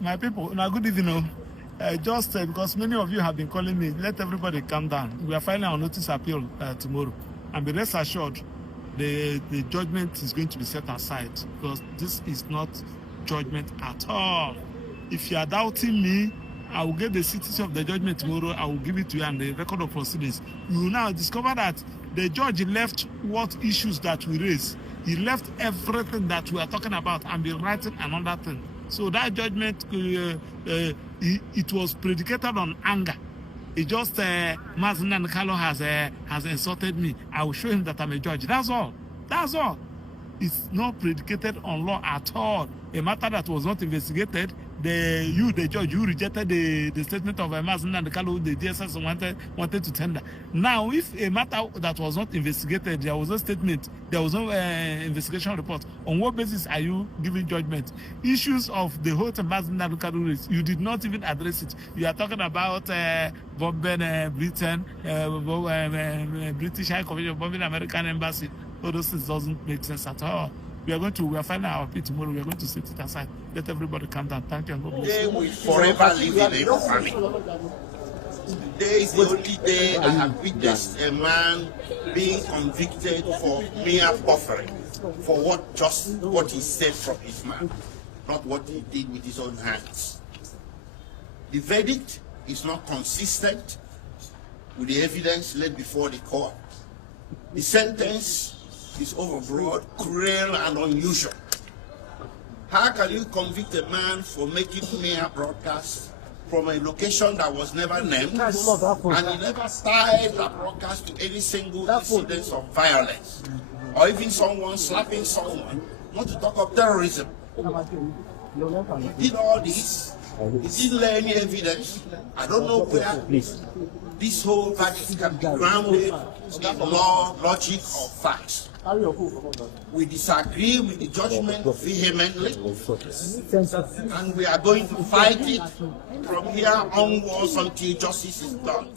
My people, now good evening. Just because many of you have been calling me, let everybody calm down. We are filing our notice appeal tomorrow. And be rest assured, the judgment is going to be set aside because this is not judgment at all. If you are doubting me, I will get the cities of the judgment tomorrow. I will give it to you and the record of proceedings. You will now discover that the judge left what issues that we raise. He left everything that we are talking about and be writing another thing. So that judgment, it was predicated on anger. It just, Nnamdi Kanu has insulted me. I will show him that I'm a judge. That's all. That's all. It's not predicated on law at all. A matter that was not investigated, the judge, you rejected the statement of Nnamdi Kanu, the DSS wanted to tender. Now, if a matter that was not investigated, there was no statement, there was no investigation report, on what basis are you giving judgment? Issues of the whole Nnamdi Kanu, you did not even address it. You are talking about bombing Britain, British High Commission, bombing American Embassy. All those things doesn't make sense at all. We are finding our appeal tomorrow. We are going to set it aside. Let everybody calm down. Thank you and God bless you. Today will forever live in infamy. Today is the only day I have witnessed a man being convicted for mere buffering, for what he said from his mouth, not what he did with his own hands. The verdict is not consistent with the evidence laid before the court. The sentence is overbroad, cruel, and unusual. How can you convict a man for making mere broadcasts from a location that was never named, and he never tied that broadcast to any single incident of violence, or even someone slapping someone, not to talk of terrorism? He did all this. He didn't lay any evidence. I don't know where this whole verdict can be grounded in law, logic, or facts. We disagree with the judgment vehemently, and we are going to fight it from here onwards until justice is done.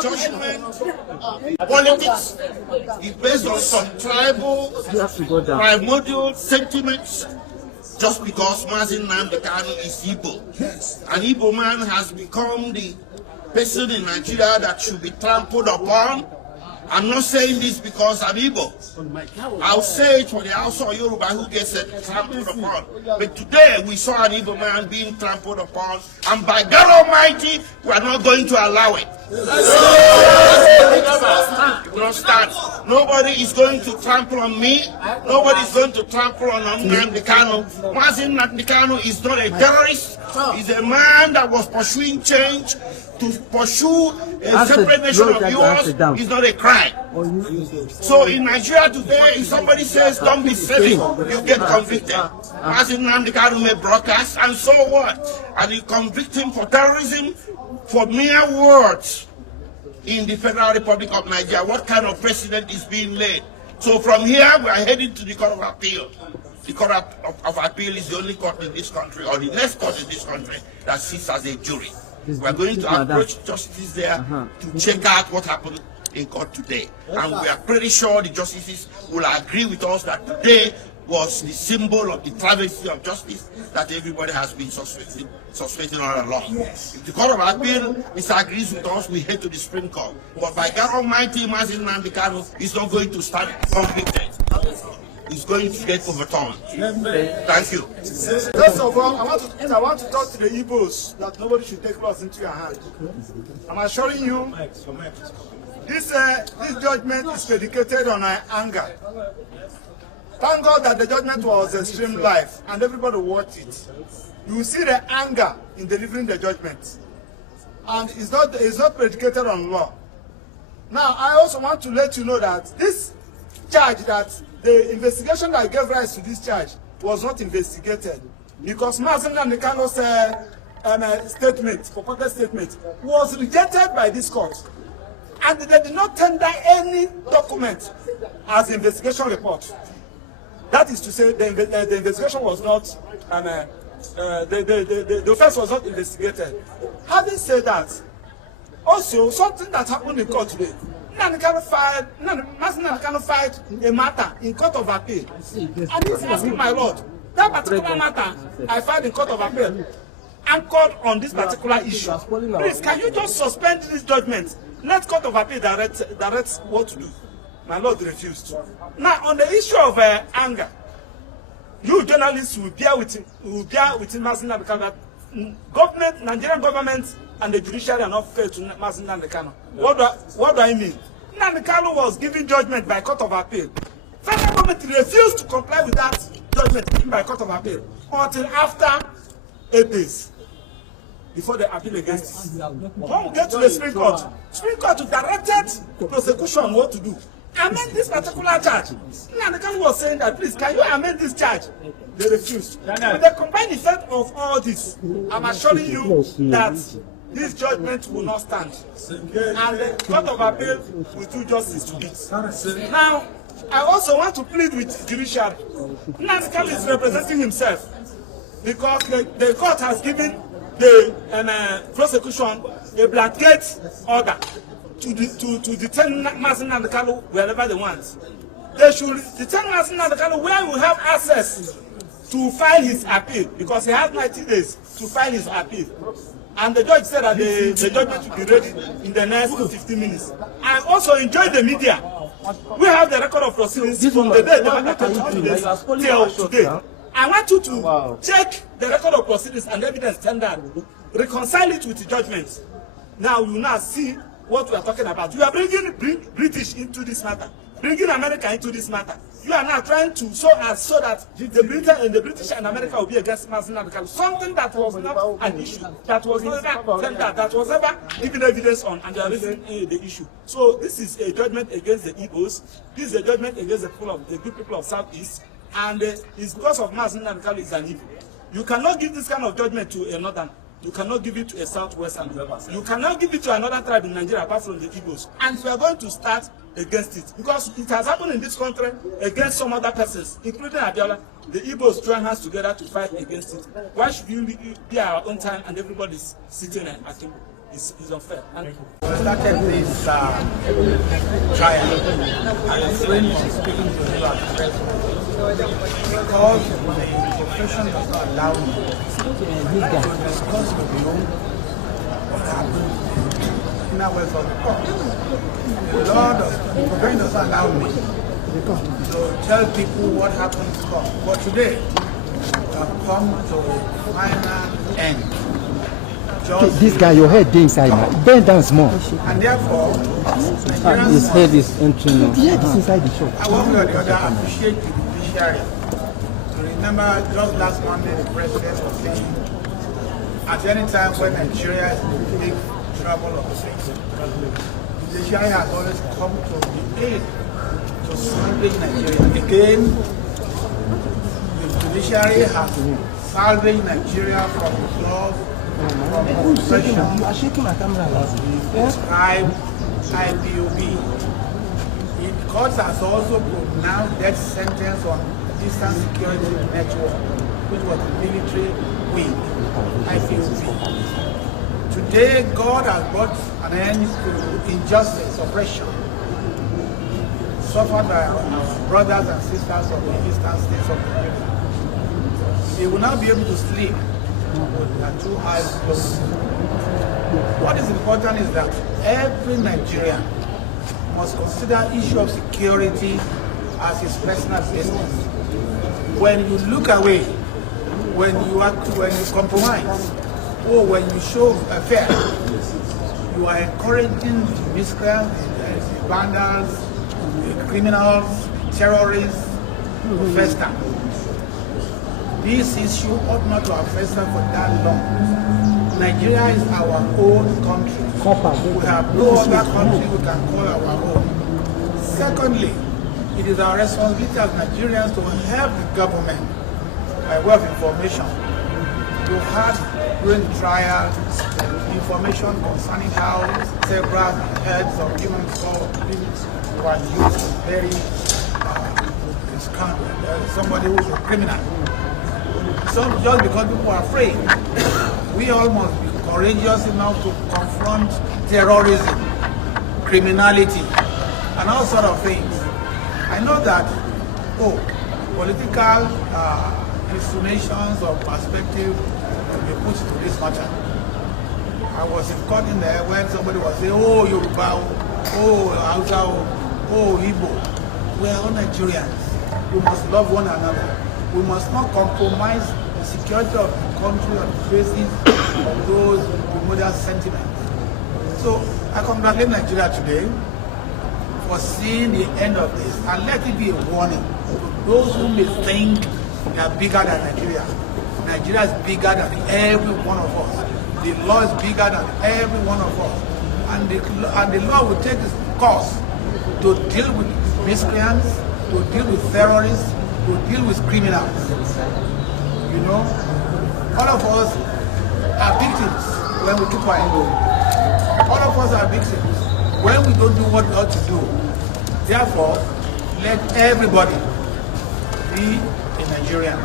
Judgment, politics is based on some tribal, primordial sentiments. Just because Nnamdi Kanu is Igbo. An Igbo man has become the person in Nigeria that should be trampled upon. I'm not saying this because I'm Igbo. I'll say it for the Hausa or Yoruba who gets trampled upon. But today we saw an Igbo man being trampled upon, and by God Almighty, we are not going to allow it. Nobody is going to trample on me. Nobody is going to trample on Nnamdi Kanu. Nnamdi Kanu is not a terrorist. He's a man that was pursuing change. To pursue a separate nation of yours is not a crime. So in Nigeria today, if somebody says don't be silly, you get convicted. Nnamdi Kanu may broadcast, and so what? And you convict him for terrorism, for mere words in the Federal Republic of Nigeria. What kind of precedent is being laid? So from here, we are heading to the Court of Appeal. The Court of Appeal is the only court in this country, or the next court in this country, that sits as a jury. We are going to approach justice there to check out what happened in court today. And we are pretty sure the justices will agree with us that today was the symbol of the travesty of justice that everybody has been suspecting all along. If the Court of Appeal disagrees with us, we head to the Supreme Court. But by God Almighty, Nnamdi Kanu is not going to stand convicted. He's going to get overturned. Thank you. First of all, I want to talk to the Igbos that nobody should take laws into your hand. I'm assuring you, this judgment is predicated on anger. Thank God that the judgment was streamed live and everybody watched it. You will see the anger in delivering the judgment, and it's not predicated on law. Now, I also want to let you know that this charge, that the investigation that gave rise to this charge was not investigated, because Nnamdi Kanu's statement, purported statement, was rejected by this court, and they did not tender any document as investigation report. That is to say, the investigation was not, the offense was not investigated. Having said that, Also, something that happened in court today. Nnamdi Kanu filed a matter in court of appeal. And he's asking, my lord, that particular matter I filed in court of appeal anchored on this particular issue. Please, can you just suspend this judgment? Let court of appeal direct what to do. My lord refused. Now, on the issue of anger, you journalists will bear with Nnamdi Kanu. Government, Nigerian government, and the judiciary are not fair to Nnamdi Kanu. What do I mean? Nnamdi Kanu was given judgment by court of appeal. Federal government refused to comply with that judgment given by court of appeal until after 8 days before the appeal against it. When we get to the Supreme Court directed prosecution what to do. Amend this particular charge. Nnamdi Kanu was saying that, please, can you amend this charge? They refused. With the combined effect of all this, I'm assuring you that this judgment will not stand. And the Court of Appeal will do justice to it. Now, I also want to plead with judiciary. Nnamdi Kanu is representing himself because the court has given the prosecution a blanket order to detain Nnamdi Kanu wherever they want. They should detain Nnamdi Kanu where we have access to file his appeal, because he has 90 days to file his appeal. And the judge said that the judgment will be ready in the next 15 minutes. I also enjoyed the media. We have the record of proceedings from the day the matter came till today. I want you to check the record of proceedings and evidence tendered, reconcile it with the judgment. Now you will now see what we are talking about. You are bringing British into this matter, bringing America into this matter. You are now trying to so that the British and America will be against Nnamdi Kanu. Something that was not an issue, that was never tendered, that was never given evidence on, and they are raising the issue. So this is a judgment against the Igbos. This is a judgment against the good people of Southeast, and it's because of Nnamdi Kanu is an evil. You cannot give this kind of judgment to a northern. You cannot give it to a southwestern. You cannot give it to another tribe in Nigeria apart from the Igbos. And we are going to start against it, because it has happened in this country against some other persons, including Abiola. The Igbos join hands together to fight against it. Why should we be our own time and everybody's sitting at table? It's unfair. We started this trial and a friend was speaking to you at the press because the profession does not allow me to discuss with you what happened in our welfare report. The law does not allow me to tell people what happened to come. But today, we have come to a final end. This guy, your head is inside now. Bend down small. And therefore, his head is entering now. His head is inside the shop. I want to appreciate the judiciary. Remember, just last Monday, the president was saying, at any time when Nigeria is in big trouble or things, the judiciary has always come to the aid to salvage Nigeria. Again, the judiciary has salvaged Nigeria from the laws, from oppression. You are shaking my camera last week. Crime, ipob. The court has also pronounced death sentence on Eastern Security Network, which was the military wing, ipob. Today, God has brought an end to injustice, oppression, suffered by our brothers and sisters of the eastern states of Nigeria. They will not be able to sleep with their two eyes closed. What is important is that every Nigerian must consider issue of security as his personal business. When you look away, when you compromise, or when you show fear, you are encouraging the miscreants, the vandals, the criminals, terrorists to fester. This issue ought not to have festered for that long. Nigeria is our own country. We have no other country we can call our own. Secondly, it is our responsibility as Nigerians to help the government by way of information. You had during the trial information concerning how several heads of human beings were used to bury somebody who is a criminal. So just because people are afraid, we all must be courageous enough to confront terrorism, criminality, and all sort of things. I know that, political insinuations or perspective will be put to this matter. I was in court in there when somebody was saying, oh, Yoruba, oh, Hausa, oh, Igbo. We are all Nigerians. We must love one another. We must not compromise the security of the country on the basis of those modern sentiments. So I congratulate Nigeria today for seeing the end of this, and let it be a warning to those who may think they are bigger than Nigeria. Nigeria is bigger than every one of us. The law is bigger than every one of us, and the law will take its course to deal with miscreants, to deal with terrorists, to deal with criminals. You know, all of us are victims when we keep quiet. All of us are victims when we don't do what we ought to do. Therefore, let everybody be a Nigerian.